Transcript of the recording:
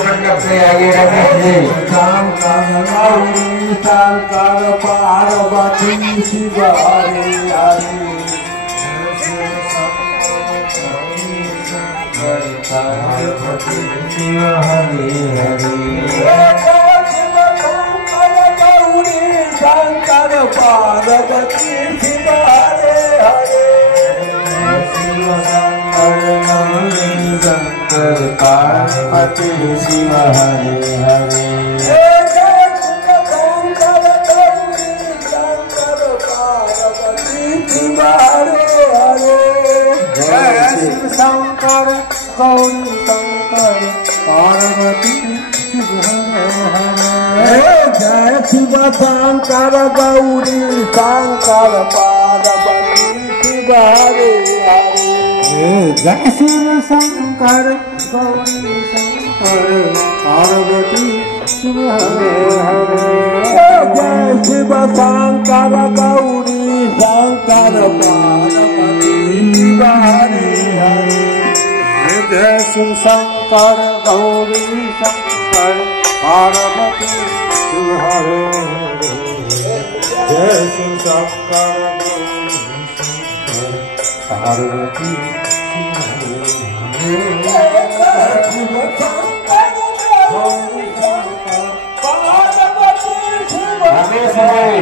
मंडप से आगे रखेंगे पार्वती शिव हरे हरे पार्वती शिव हरे हरे शंकर पार्वती शिव हरे हरे शिव शंकर गौरी शंकर पार्वती शिव हरे हरे शिव शंकर गौरी शंकर पार्वती शिव हरे हरे जय शिव शंकर गौरी शंकर पार्वती शिव हरे हरे जय शिव शंकर गौरी शंकर पार्वती शिव हरे हरे जय शिव शंकर गौरी शंकर पार्वती शिव हरे हरे जय शिव शंकर गौरी शंकर पार्वती शिव हरे हरे जय शिव शंकर गौरी शंकर पार्वती शिव हरे हरे शिव शंकर गौरी शंकर पार्वती शिव हरे हरे